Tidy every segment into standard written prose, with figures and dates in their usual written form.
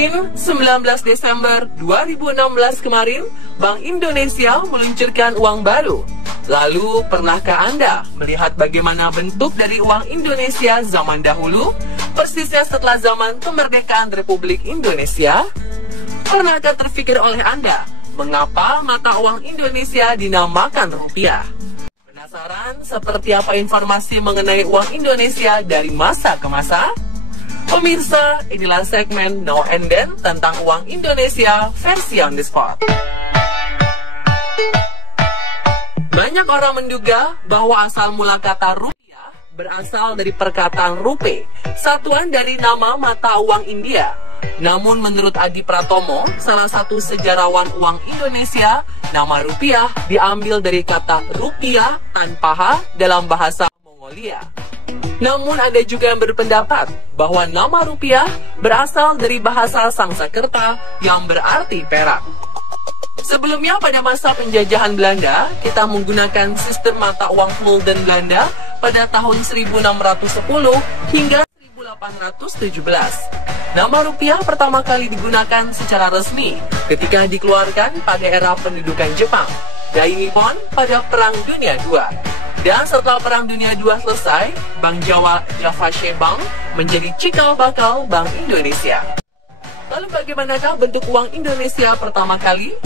Senin 19 Desember 2016 kemarin, Bank Indonesia meluncurkan uang baru. Lalu, pernahkah Anda melihat bagaimana bentuk dari uang Indonesia zaman dahulu, persisnya setelah zaman kemerdekaan Republik Indonesia? Pernahkah terpikir oleh Anda, mengapa mata uang Indonesia dinamakan rupiah? Penasaran seperti apa informasi mengenai uang Indonesia dari masa ke masa? Pemirsa, inilah segmen Now and Then tentang uang Indonesia versi on the spot. Banyak orang menduga bahwa asal mula kata rupiah berasal dari perkataan rupe, satuan dari nama mata uang India. Namun menurut Adi Pratomo, salah satu sejarawan uang Indonesia, nama rupiah diambil dari kata rupiah tanpa h dalam bahasa Mongolia. Namun ada juga yang berpendapat bahwa nama rupiah berasal dari bahasa Sangsekerta yang berarti perak. Sebelumnya pada masa penjajahan Belanda, kita menggunakan sistem mata uang gulden Belanda pada tahun 1610 hingga 1817. Nama rupiah pertama kali digunakan secara resmi ketika dikeluarkan pada era pendudukan Jepang, Dainippon pada Perang Dunia II. Dan setelah Perang Dunia II selesai, Bank Java Bank menjadi cikal bakal Bank Indonesia. Lalu bagaimanakah bentuk uang Indonesia pertama kali?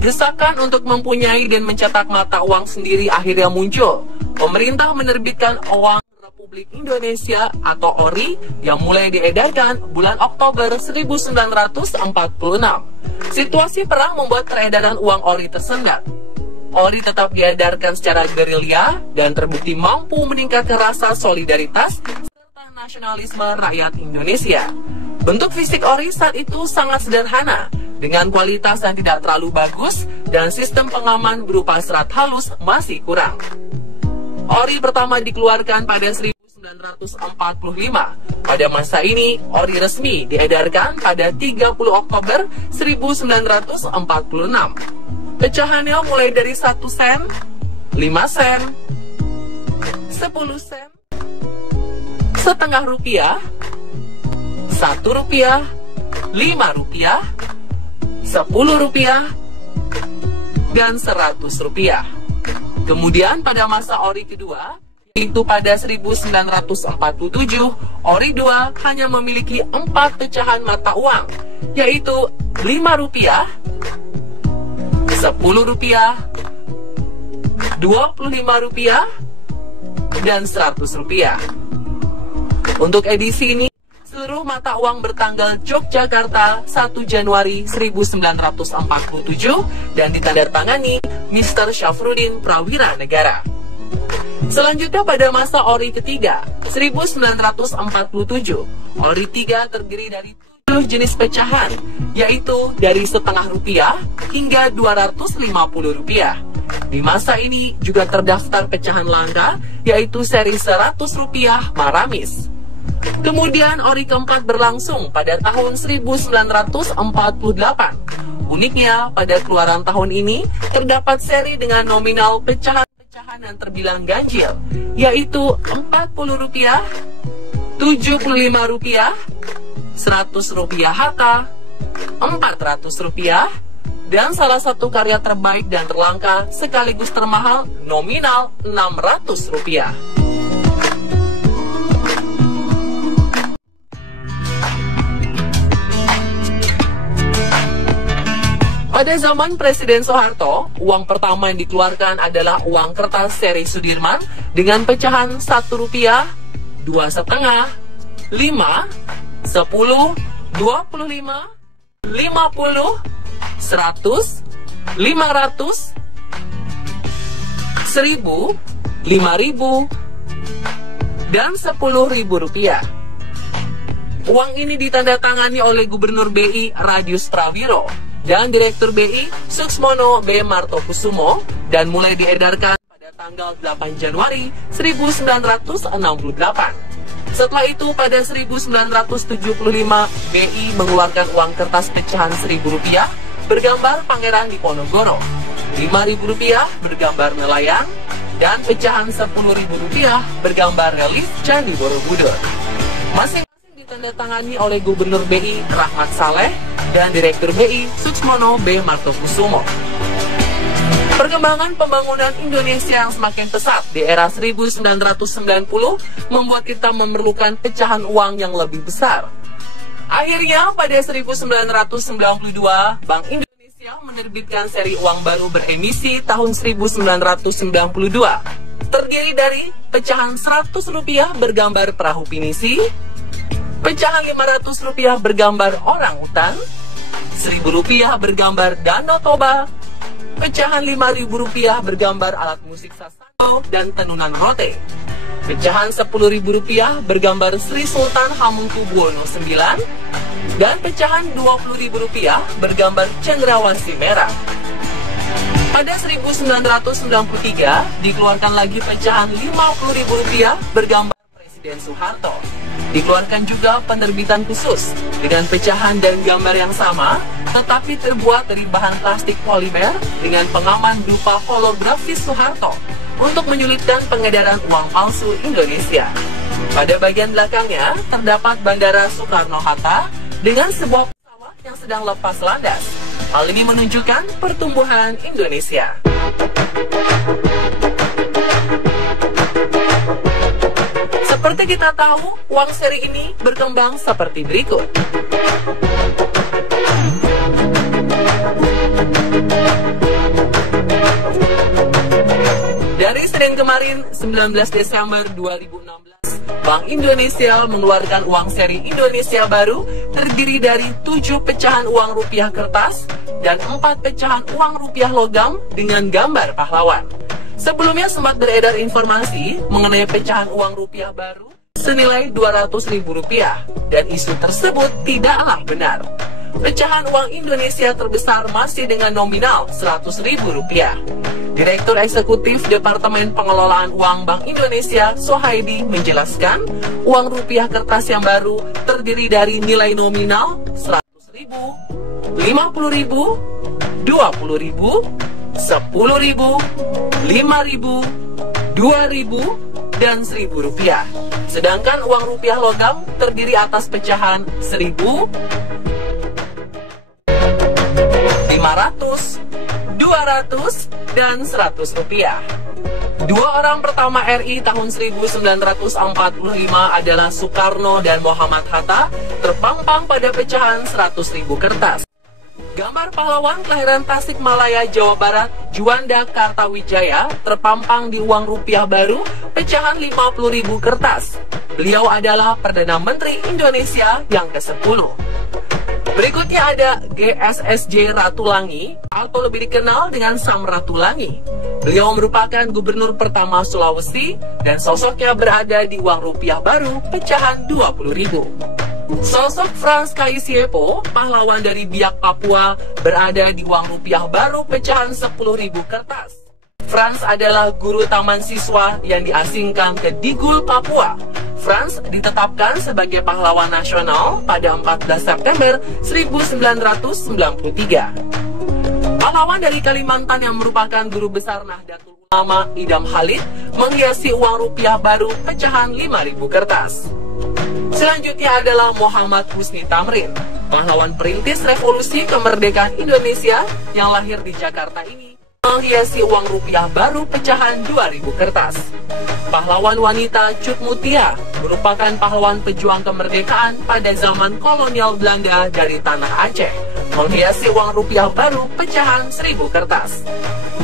Desakan untuk mempunyai dan mencetak mata uang sendiri akhirnya muncul. Pemerintah menerbitkan uang Republik Indonesia atau ORI yang mulai diedarkan bulan Oktober 1946. Situasi perang membuat peredaran uang ORI tersendat. ORI tetap diedarkan secara gerilya dan terbukti mampu meningkatkan rasa solidaritas serta nasionalisme rakyat Indonesia. Bentuk fisik ORI saat itu sangat sederhana, dengan kualitas yang tidak terlalu bagus dan sistem pengaman berupa serat halus masih kurang. ORI pertama dikeluarkan pada 1945. Pada masa ini, ORI resmi diedarkan pada 30 Oktober 1946. Pecahannya mulai dari 1 sen, 5 sen, 10 sen, setengah rupiah, 1 rupiah, 5 rupiah, 10 rupiah, dan 100 rupiah. Kemudian pada masa ORI kedua, yaitu pada 1947, ORI 2 hanya memiliki 4 pecahan mata uang, yaitu 5 rupiah, 10 rupiah, 25 rupiah, dan 100 rupiah. Untuk edisi ini, seluruh mata uang bertanggal Yogyakarta 1 Januari 1947 dan ditandatangani Mr. Syafruddin Prawira Negara. Selanjutnya pada masa ORI ketiga, 1947, ORI 3 terdiri dari 7 jenis pecahan, yaitu dari setengah rupiah hingga 250 rupiah. Di masa ini juga terdaftar pecahan langka, yaitu seri 100 rupiah Maramis. Kemudian ORI keempat berlangsung pada tahun 1948. Uniknya, pada keluaran tahun ini terdapat seri dengan nominal pecahan yang terbilang ganjil, yaitu 40 rupiah, 75 rupiah, 100 rupiah Hatta, 400 rupiah, dan salah satu karya terbaik dan terlangka sekaligus termahal nominal 600 rupiah. Pada zaman Presiden Soeharto, uang pertama yang dikeluarkan adalah uang kertas seri Sudirman dengan pecahan 1 rupiah, 2,5, 5, 10, 25, 50, 100, 500, 1000, 5.000, dan 10.000 rupiah. Uang ini ditandatangani oleh Gubernur BI Radius Prawiro dan Direktur BI Suksmono B. Martokusumo dan mulai diedarkan pada tanggal 8 Januari 1968. Setelah itu pada 1975 BI mengeluarkan uang kertas pecahan Rp1.000 bergambar Pangeran Diponegoro, Rp5.000 bergambar nelayan, dan pecahan Rp10.000 bergambar relief Candi Borobudur. Masing-masing ditandatangani oleh Gubernur BI Rahmat Saleh dan Direktur BI Suksmono B. Martokusumo. Perkembangan pembangunan Indonesia yang semakin pesat di era 1990 membuat kita memerlukan pecahan uang yang lebih besar. Akhirnya pada 1992, Bank Indonesia menerbitkan seri uang baru beremisi tahun 1992. Terdiri dari pecahan Rp100 bergambar perahu pinisi, pecahan Rp500 bergambar orang utan, Rp1.000 bergambar Danau Toba, pecahan Rp5.000 bergambar alat musik sasando dan tenunan rote, pecahan Rp10.000 bergambar Sri Sultan Hamengkubuwono IX, dan pecahan Rp20.000 bergambar Cendrawasih Merah. Pada 1993 dikeluarkan lagi pecahan Rp50.000 bergambar Presiden Soeharto. Dikeluarkan juga penerbitan khusus dengan pecahan dan gambar yang sama, tetapi terbuat dari bahan plastik polimer dengan pengaman berupa holografis Soeharto untuk menyulitkan pengedaran uang palsu Indonesia. Pada bagian belakangnya terdapat Bandara Soekarno-Hatta dengan sebuah pesawat yang sedang lepas landas. Hal ini menunjukkan pertumbuhan Indonesia. Seperti kita tahu, uang seri ini berkembang seperti berikut. Dari Senin kemarin, 19 Desember 2016, Bank Indonesia mengeluarkan uang seri Indonesia baru terdiri dari 7 pecahan uang rupiah kertas dan 4 pecahan uang rupiah logam dengan gambar pahlawan. Sebelumnya sempat beredar informasi mengenai pecahan uang rupiah baru senilai Rp200.000 dan isu tersebut tidaklah benar. Pecahan uang Indonesia terbesar masih dengan nominal Rp100.000. Direktur Eksekutif Departemen Pengelolaan Uang Bank Indonesia, Sohaidi, menjelaskan uang rupiah kertas yang baru terdiri dari nilai nominal Rp100.000, Rp50.000, Rp20.000, Rp10.000, Rp5.000, Rp2.000, dan Rp1.000. Sedangkan uang rupiah logam terdiri atas pecahan Rp1.000, Rp500, Rp200, dan Rp100. Dua orang pertama RI tahun 1945 adalah Soekarno dan Muhammad Hatta, terpampang pada pecahan Rp100.000 kertas. Gambar pahlawan kelahiran Tasikmalaya, Jawa Barat, Juanda Kartawijaya, terpampang di uang rupiah baru pecahan Rp50.000 kertas. Beliau adalah Perdana Menteri Indonesia yang ke-10. Berikutnya ada GSSJ Ratulangi, atau lebih dikenal dengan Sam Ratulangi. Beliau merupakan gubernur pertama Sulawesi dan sosoknya berada di uang rupiah baru pecahan Rp20.000. Sosok Frans Kaisiepo, pahlawan dari Biak Papua, berada di uang rupiah baru pecahan Rp10.000 kertas. Frans adalah guru taman siswa yang diasingkan ke Digul, Papua. Frans ditetapkan sebagai pahlawan nasional pada 14 September 1993. Pahlawan dari Kalimantan yang merupakan guru besar Nahdlatul Ulama, Idam Khalid, menghiasi uang rupiah baru pecahan Rp5.000 kertas. Selanjutnya adalah Muhammad Husni Tamrin, pahlawan perintis revolusi kemerdekaan Indonesia yang lahir di Jakarta ini, menghiasi uang rupiah baru pecahan Rp2.000 kertas. Pahlawan wanita Cut Mutia merupakan pahlawan pejuang kemerdekaan pada zaman kolonial Belanda dari tanah Aceh, menghiasi uang rupiah baru pecahan Rp1.000 kertas.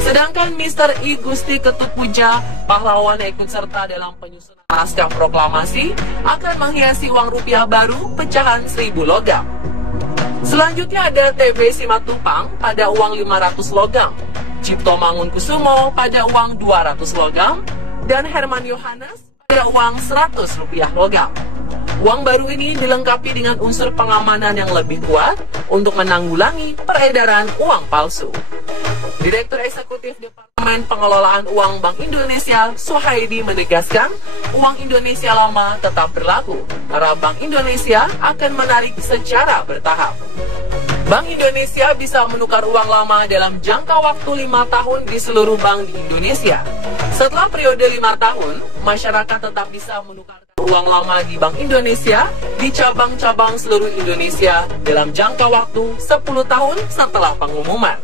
Sedangkan Mr. I Gusti Ketupuja, pahlawan yang ikut serta dalam penyusunan naskah proklamasi, akan menghiasi uang rupiah baru pecahan Rp1.000 logam. Selanjutnya ada TB Simatupang pada uang Rp500 logam, Cipto Mangunkusumo pada uang Rp200 logam, dan Herman Yohanes pada uang Rp100 logam. Uang baru ini dilengkapi dengan unsur pengamanan yang lebih kuat untuk menanggulangi peredaran uang palsu. Direktur Eksekutif Departemen Pengelolaan Uang Bank Indonesia, Sohaidi, menegaskan uang Indonesia lama tetap berlaku, karena Bank Indonesia akan menarik secara bertahap. Bank Indonesia bisa menukar uang lama dalam jangka waktu 5 tahun di seluruh bank di Indonesia. Setelah periode 5 tahun, masyarakat tetap bisa menukar uang lama di Bank Indonesia di cabang-cabang seluruh Indonesia dalam jangka waktu 10 tahun setelah pengumuman.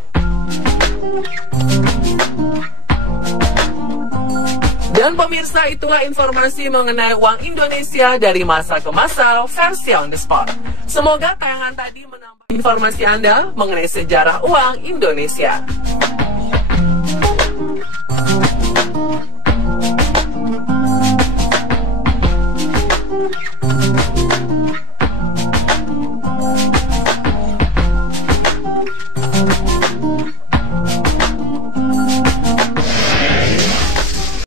Dan pemirsa, itulah informasi mengenai uang Indonesia dari masa ke masa versi on the spot. Semoga tayangan tadi menambah informasi Anda mengenai sejarah uang Indonesia.